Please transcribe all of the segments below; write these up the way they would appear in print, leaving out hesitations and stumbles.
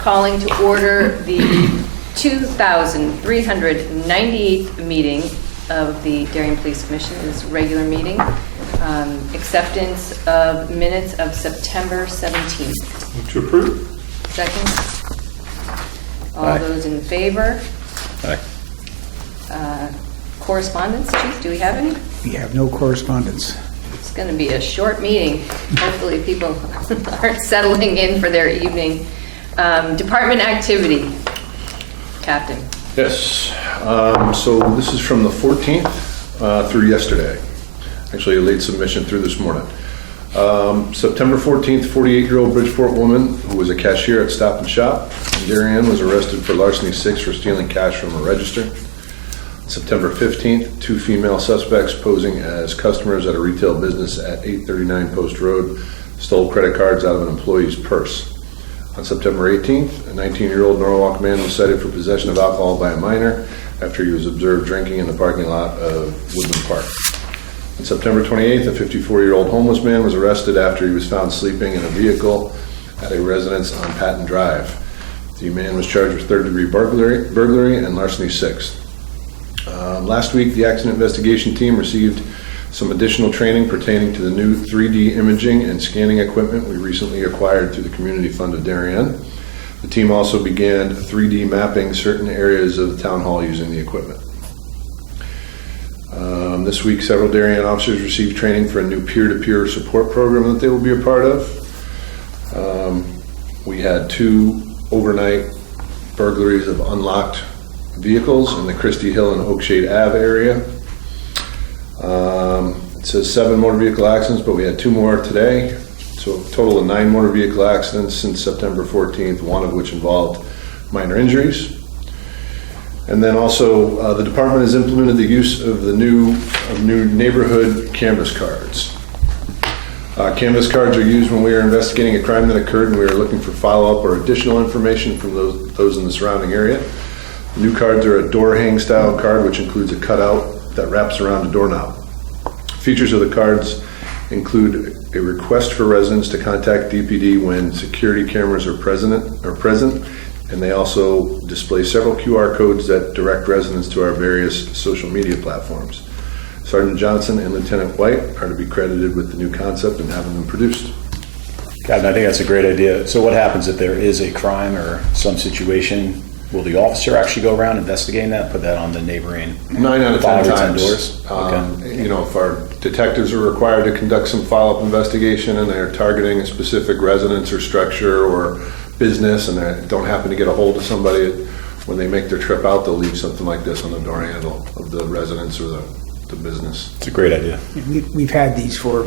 calling to order the 2,398th meeting of the Darien Police Commission, this regular meeting. Acceptance of minutes of September 17th. Move to approve. Second. All Aye. those in favor? Aye. Correspondence, Chief, do we have any? We have no correspondence. It's going to be a short meeting. Hopefully people aren't settling in for their evening. Department activity. Captain. Yes. So this is from the 14th through yesterday. Actually, a late submission through this morning. September 14th, 48-year-old Bridgeport woman who was a cashier at Stop and Shop in Darien was arrested for larceny 6 for stealing cash from a register. September 15th, 2 female suspects posing as customers at a retail business at 839 Post Road stole credit cards out of an employee's purse. On September 18th, a 19-year-old Norwalk man was cited for possession of alcohol by a minor after he was observed drinking in the parking lot of Woodland Park. On September 28th, a 54-year-old homeless man was arrested after he was found sleeping in a vehicle at a residence on Patton Drive. The man was charged with third-degree burglary and larceny 6. Last week, the accident investigation team received some additional training pertaining to the new 3D imaging and scanning equipment we recently acquired through the Community Fund of Darien. The team also began 3D mapping certain areas of the town hall using the equipment. This week, several Darien officers received training for a new peer-to-peer support program that they will be a part of. We had 2 overnight burglaries of unlocked vehicles in the Christie Hill and Oakshade Ave area. It says 7 motor vehicle accidents, but we had 2 more today. So a total of 9 motor vehicle accidents since September 14th, 1 of which involved minor injuries. And then also the department has implemented the use of the new neighborhood canvas cards. Canvas cards are used when we are investigating a crime that occurred and we are looking for follow-up or additional information from those in the surrounding area. New cards are a door hang style card, which includes a cutout that wraps around a doorknob. Features of the cards include a request for residents to contact DPD when security cameras are present, and they also display several QR codes that direct residents to our various social media platforms. Sergeant Johnson and Lieutenant White are to be credited with the new concept and having them produced. Captain, I think that's a great idea. So what happens if there is a crime or some situation? Will the officer actually go around investigating that, put that on the neighboring 9 out of 10 times. doors? Okay. If our detectives are required to conduct some follow-up investigation and they're targeting a specific residence or structure or business and they don't happen to get a hold of somebody, when they make their trip out, they'll leave something like this on the door handle of the residence or the business. It's a great idea. We've had these for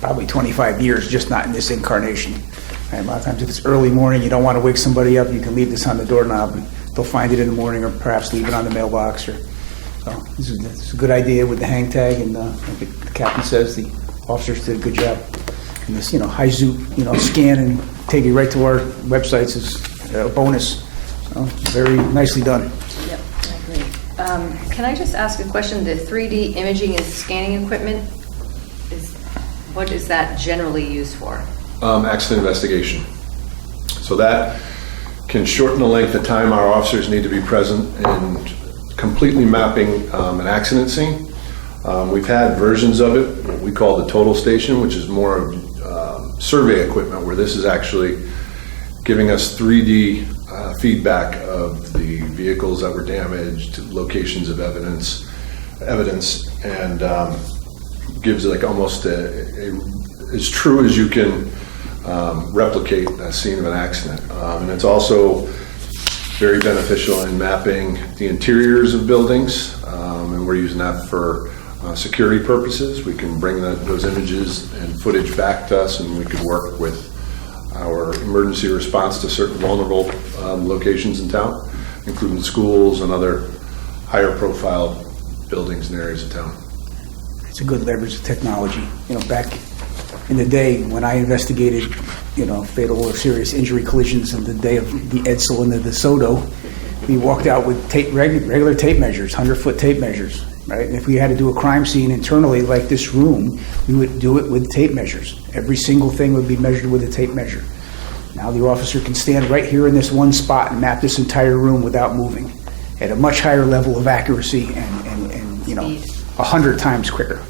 probably 25 years, just not in this incarnation. And a lot of times if it's early morning, you don't want to wake somebody up, you can leave this on the doorknob and they'll find it in the morning or perhaps leave it on the mailbox. So this is a good idea with the hang tag, and like the captain says, the officers did a good job. And this, high zoom, scan and take you right to our websites is a bonus. So very nicely done. Yep, I agree. Can I just ask a question? The 3D imaging and scanning equipment, what is that generally used for? Accident investigation. So that can shorten the length of time our officers need to be present in completely mapping an accident scene. We've had versions of it, what we call the total station, which is more of survey equipment, where this is actually giving us 3D feedback of the vehicles that were damaged, locations of evidence, and gives like almost as true as you can replicate a scene of an accident. And it's also very beneficial in mapping the interiors of buildings, and we're using that for security purposes. We can bring those images and footage back to us, and we could work with our emergency response to certain vulnerable locations in town, including schools and other higher profile buildings and areas of town. It's a good leverage of technology. Back in the day when I investigated, fatal or serious injury collisions in the day of the Edsel and the DeSoto, we walked out with regular tape measures, 100-foot tape measures, right? And if we had to do a crime scene internally like this room, we would do it with tape measures. Every single thing would be measured with a tape measure. Now the officer can stand right here in this one spot and map this entire room without moving at a much higher level of accuracy and 100 times quicker.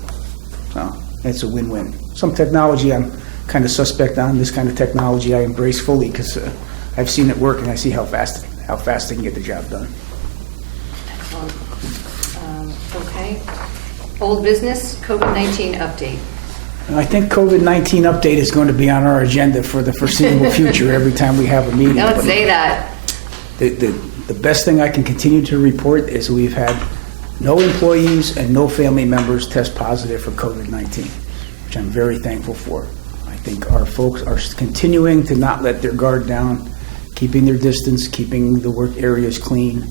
So it's a win-win. Some technology I'm kind of suspect on. This kind of technology I embrace fully because I've seen it work and I see how fast they can get the job done. Excellent. Okay. Old business, COVID-19 update. And I think COVID-19 update is going to be on our agenda for the foreseeable future every time we have a meeting. Don't But say that. The best thing I can continue to report is we've had no employees and no family members test positive for COVID-19, which I'm very thankful for. I think our folks are continuing to not let their guard down, keeping their distance, keeping the work areas clean.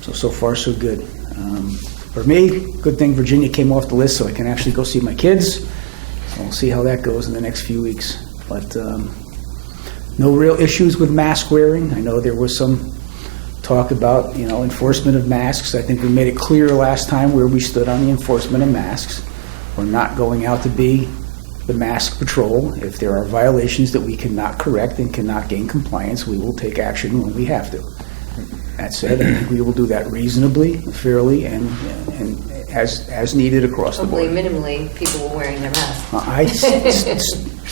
So far, so good. For me, good thing Virginia came off the list so I can actually go see my kids. So we'll see how that goes in the next few weeks. But no real issues with mask wearing. I know there was some talk about, enforcement of masks. I think we made it clear last time where we stood on the enforcement of masks. We're not going out to be the mask patrol. If there are violations that we cannot correct and cannot gain compliance, we will take action when we have to. That said, I think we will do that reasonably, fairly, and as needed across the board. Hopefully, minimally, people were wearing their masks.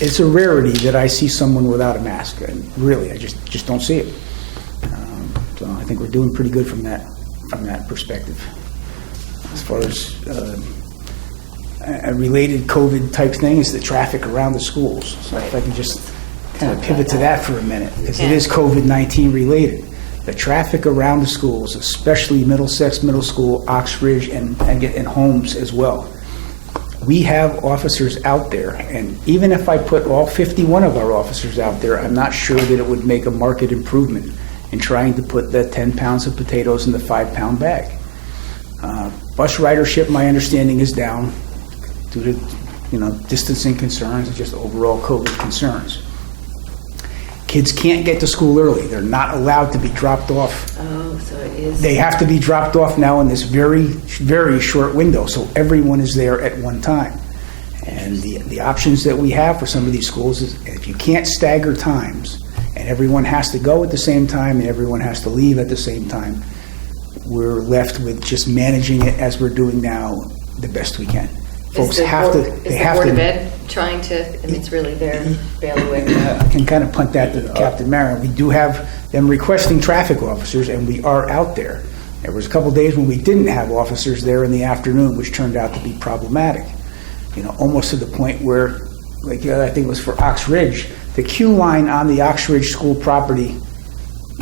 It's a rarity that I see someone without a mask. And really, I just don't see it. So I think we're doing pretty good from that perspective. As far as a related COVID type thing is the traffic around the schools. So if I can just kind of pivot to that for a minute, because it is COVID-19 related. The traffic around the schools, especially Middlesex Middle School, Oxbridge, and Holmes as well. We have officers out there, and even if I put all 51 of our officers out there, I'm not sure that it would make a market improvement in trying to put the 10 pounds of potatoes in the 5-pound bag. Bus ridership, my understanding, is down due to distancing concerns and just overall COVID concerns. Kids can't get to school early. They're not allowed to be dropped off. Oh, so it is. They have to be dropped off now in this very, very short window, so everyone is there at one time. And the options that we have for some of these schools is if you can't stagger times and everyone has to go at the same time and everyone has to leave at the same time, we're left with just managing it as we're doing now the best we can. Folks have to. Is the Board of Ed trying to, and it's really their bailiwick? I can kind of punt that to Captain Marin. We do have them requesting traffic officers, and we are out there. There was a couple days when we didn't have officers there in the afternoon, which turned out to be problematic. Almost to the point where, I think it was for Oxbridge, the queue line on the Oxbridge school property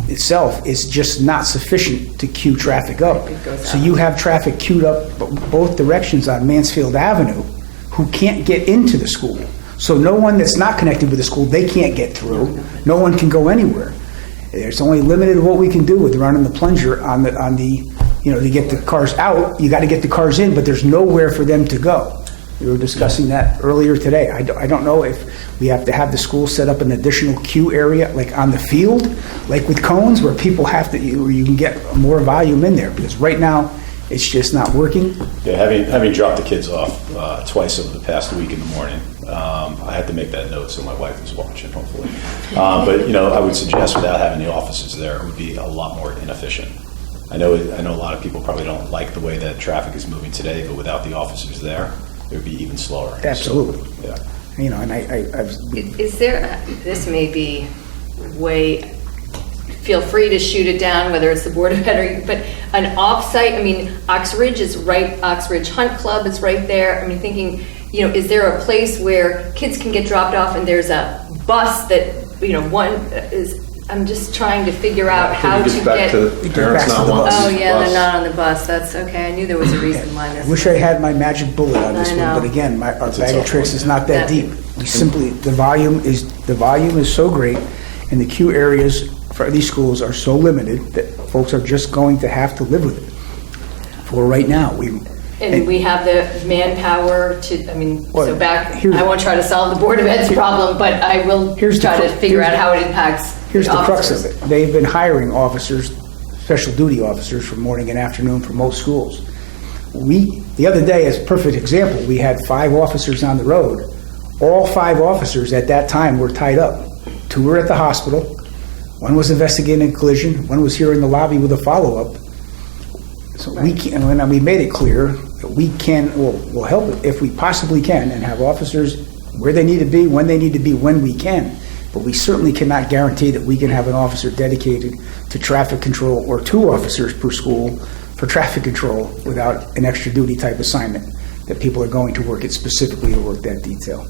itself is just not sufficient to queue traffic up. So you have traffic queued up both directions on Mansfield Avenue who can't get into the school. So no one that's not connected with the school, they can't get through. No one can go anywhere. There's only limited what we can do with running the plunger on the to get the cars out. You got to get the cars in, but there's nowhere for them to go. We were discussing that earlier today. I don't know if we have to have the school set up an additional queue area, like on the field, like with cones, where people have to, you can get more volume in there, because right now, it's just not working. Yeah, having dropped the kids off twice over the past week in the morning, I had to make that note so my wife was watching, hopefully. But I would suggest without having the officers there, it would be a lot more inefficient. I know a lot of people probably don't like the way that traffic is moving today, but without the officers there, it would be even slower. Absolutely. So, yeah. And Is there, this may be way, feel free to shoot it down, whether it's the Board of Ed but an off-site, Oxbridge is right, Oxbridge Hunt Club is right there. Thinking, is there a place where kids can get dropped off and there's a bus that, one is, I'm just trying to figure out how to back get. to parents not wanting Oh, the yeah, bus. they're not on the bus. That's okay. I knew there was a reason why this. I wish I had my magic bullet on this I one, know. but again, our It's a bag of tough tricks one. is not that deep. We simply, the volume is so great, and the queue areas for these schools are so limited that folks are just going to have to live with it. For right now, And we have the manpower to, Well, I won't try to solve the Board of Ed's problem, but I will Here's the try to cru- figure here's out the- how it impacts Here's the crux officers. of it. They've been hiring officers, special duty officers for morning and afternoon for most schools. The other day, as a perfect example, we had 5 officers on the road. All 5 officers at that time were tied up. Two were at the hospital. One was investigating a collision. One was here in the lobby with a follow-up. So we can, and we made it clear that we can, we'll help if we possibly can, and have officers where they need to be, when they need to be, when we can. But we certainly cannot guarantee that we can have an officer dedicated to traffic control or two officers per school for traffic control without an extra duty type assignment, that people are going to work it specifically to work that detail.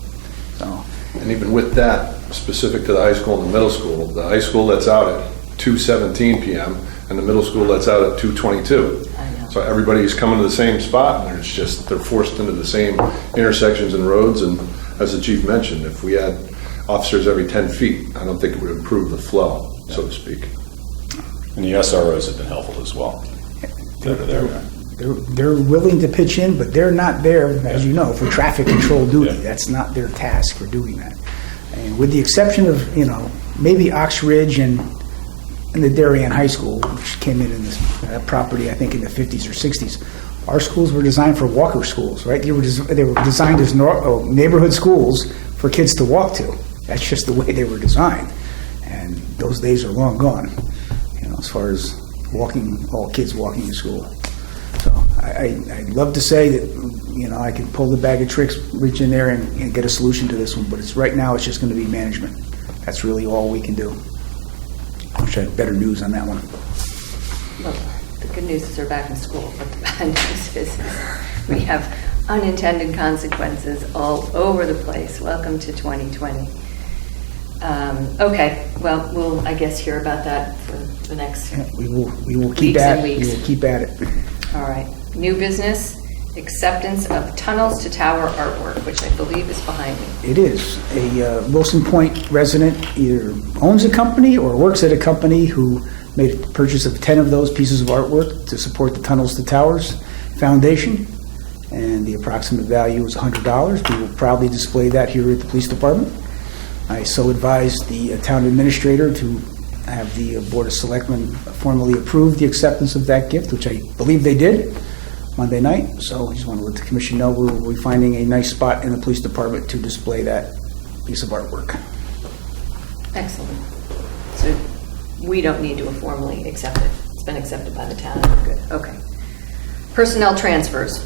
So, And even with that, specific to the high school and the middle school, the high school lets out at 2:17 PM and the middle school lets out at 2:22. I know. So everybody's coming to the same spot, and it's just, they're forced into the same intersections and roads, and as the chief mentioned, if we had officers every 10 feet, I don't think it would improve the flow, so to speak. And the SROs have been helpful as well. they're willing to pitch in, but they're not there, as you know, for traffic control duty. Yeah. That's not their task for doing that. And with the exception of, maybe Ox Ridge and the Darien High School, which came in this property, I think, in the 50s or 60s, our schools were designed for walker schools, right? They were designed as neighborhood schools for kids to walk to. That's just the way they were designed. And those days are long gone, as far as all kids walking to school. So I'd love to say that, I can pull the bag of tricks, reach in there and get a solution to this one, but right now it's just going to be management. That's really all we can do. I wish I had better news on that one. Well, the good news is they're back in school, but the bad news is we have unintended consequences all over the place. Welcome to 2020. Okay, well, we'll, I guess, hear about that for the next We will keep weeks at and it. We weeks. will keep at it. All right. New business, acceptance of tunnels to tower artwork, which I believe is behind me. It is. A Wilson Point resident either owns a company or works at a company who made a purchase of 10 of those pieces of artwork to support the Tunnels to Towers Foundation, and the approximate value is $100. We will proudly display that here at the police department. I so advised the town administrator to have the Board of Selectmen formally approve the acceptance of that gift, which I believe they did Monday night. So I just want to let the commission know we'll be finding a nice spot in the police department to display that piece of artwork. Excellent. So we don't need to formally accept it. It's been accepted by the town. Good. Okay. Personnel transfers.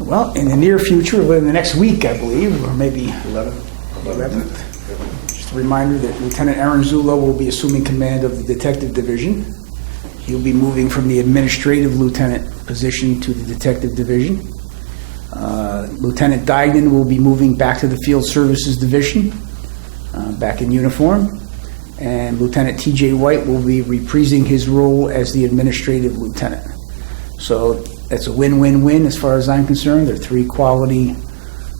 Well, in the near future, within the next week, I believe, or maybe 11th. 11th. Just a reminder that Lieutenant Aaron Zullo will be assuming command of the Detective Division. He'll be moving from the administrative lieutenant position to the Detective Division. Lieutenant Dignan will be moving back to the Field Services Division, back in uniform. And Lieutenant T.J. White will be reprising his role as the administrative lieutenant. So that's a win-win-win as far as I'm concerned. They're three quality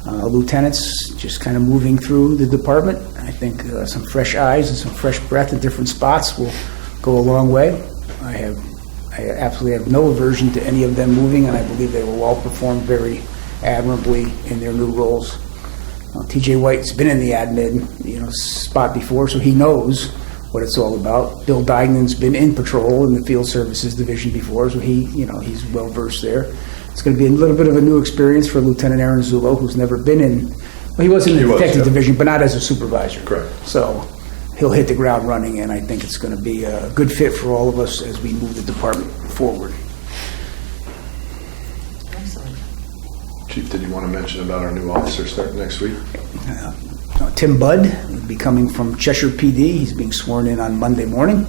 lieutenants just kind of moving through the department. I think some fresh eyes and some fresh breath in different spots will go a long way. I absolutely have no aversion to any of them moving, and I believe they will all perform very admirably in their new roles. T.J. White's been in the admin spot before, so he knows what it's all about. Bill Dignan's been in patrol in the Field Services Division before, so he's well versed there. It's going to be a little bit of a new experience for Lieutenant Aaron Zullo, who's never been in. Well, he was in the Detective Division, but not as a supervisor. Correct. So he'll hit the ground running, and I think it's going to be a good fit for all of us as we move the department forward. Excellent. Chief, did you want to mention about our new officer starting next week? Tim Budd will be coming from Cheshire PD. He's being sworn in on Monday morning.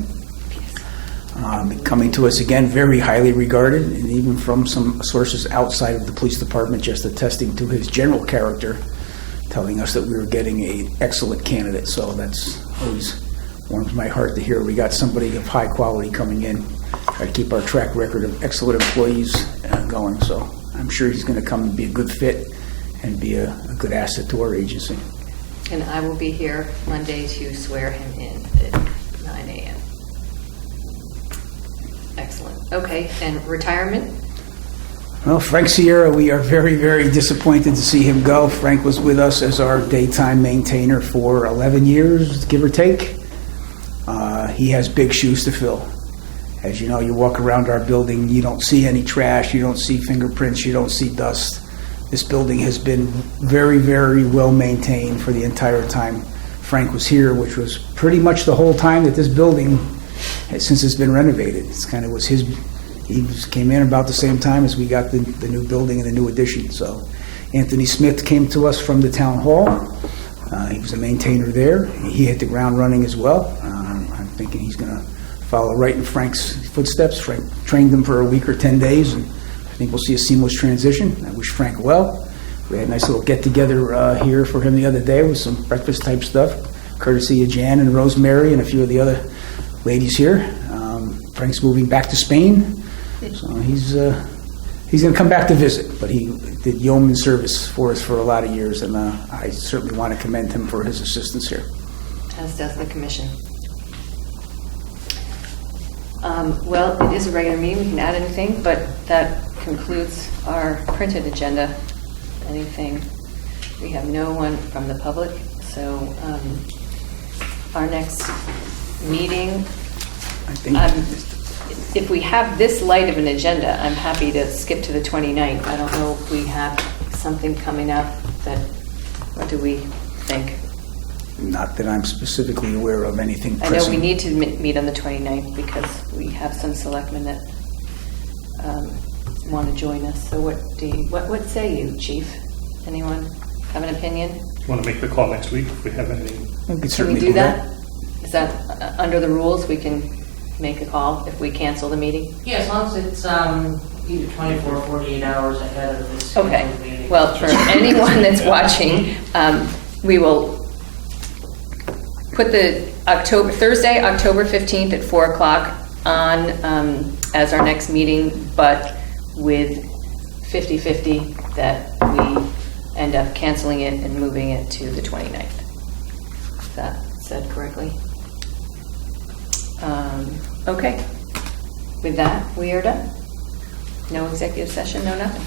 Coming to us again, very highly regarded, and even from some sources outside of the police department, just attesting to his general character, telling us that we were getting an excellent candidate. So that's always warms my heart to hear we got somebody of high quality coming in. Try to keep our track record of excellent employees going. So I'm sure he's going to come and be a good fit and be a good asset to our agency. And I will be here Monday to swear him in at 9 a.m. Excellent. Okay, and retirement? Well, Frank Sierra, we are very, very disappointed to see him go. Frank was with us as our daytime maintainer for 11 years, give or take. He has big shoes to fill. As you know, you walk around our building, you don't see any trash, you don't see fingerprints, you don't see dust. This building has been very, very well maintained for the entire time Frank was here, which was pretty much the whole time that this building, since it's been renovated. It's kind of was his, came in about the same time as we got the new building and the new addition. So Anthony Smith came to us from the town hall. He was a maintainer there. He hit the ground running as well. I'm thinking he's going to follow right in Frank's footsteps. Frank trained him for a week or 10 days, and I think we'll see a seamless transition. I wish Frank well. We had a nice little get-together here for him the other day with some breakfast-type stuff, courtesy of Jan and Rosemary and a few of the other ladies here. Frank's moving back to Spain, so he's going to come back to visit, but he did yeoman service for us for a lot of years, and I certainly want to commend him for his assistance here. As does the commission. Well, it is a regular meeting, we can add anything, but that concludes our printed agenda. Anything? We have no one from the public, so our next meeting, I think if we have this light of an agenda, I'm happy to skip to the 29th. I don't know if we have something coming up that, what do we think? not that I'm specifically aware of anything I pressing. know we need to meet on the 29th because we have some selectmen that want to join us. So what say you, Chief? Anyone have an opinion? Want to make the call next week if we have anything? We could Can we certainly do that? Is that under the rules? We can make a call if we cancel the meeting? Yeah, as long as it's either 24 or 48 hours ahead of this Okay. scheduled meeting. Well, for anyone that's watching, we will put the Thursday, October 15th at 4 o'clock on as our next meeting, but with 50-50 that we end up canceling it and moving it to the 29th. Is that said correctly? Okay. With that, we are done. No executive session, no nothing.